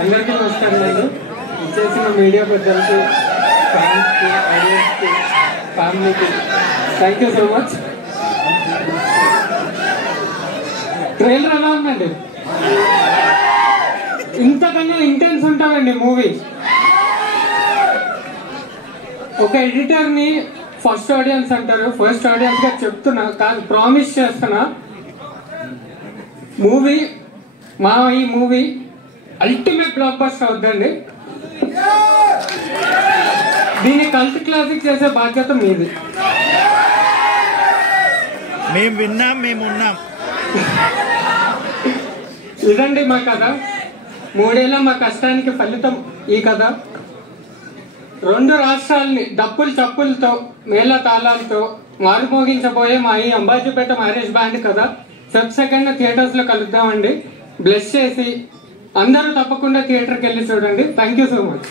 అందరికీ నమస్కారం అండి. ఇచ్చేసిన మీడియా పెద్దలకి, ఫ్యాన్స్కి, ఆడియన్స్కి, ఫ్యామిలీకి thank you so much. Trailer ఎలా ఉందండి? ఇంతకన్నా ఇంటెన్స్ ఉంటుందండి మూవీ. ఒక ఎడిటర్ని ఫస్ట్ ఆడియన్స్ అంటారు. ఫస్ట్ ఆడియన్స్ గా చెప్తున్నా కాదు, ప్రామిస్ చేస్తున్నా. ఈ మూవీ అల్టిమేట్ బ్లాక్ బస్టర్ అవుద్దండి. దీన్ని కల్ట్ క్లాసిక్ చేసే బాధ్యత మీది. మేము విన్నాం, మేము ఉన్నాం. ఇదండి మా కథ. 3 ఏళ్ల మా కష్టానికి ఫలితం ఈ కథ. 2 రాష్ట్రాలని డప్పులు చప్పులతో, మేళ తాళాలతో మారుమోగించబోయే మా ఈ అంబాజీపేట మ్యారేజ్ బ్యాండ్ కదా. సెకండ్ థియేటర్స్ లో కలుద్దామండి. బ్లెస్ చేసి అందరూ తప్పకుండా థియేటర్కి వెళ్ళి చూడండి. Thank you so much.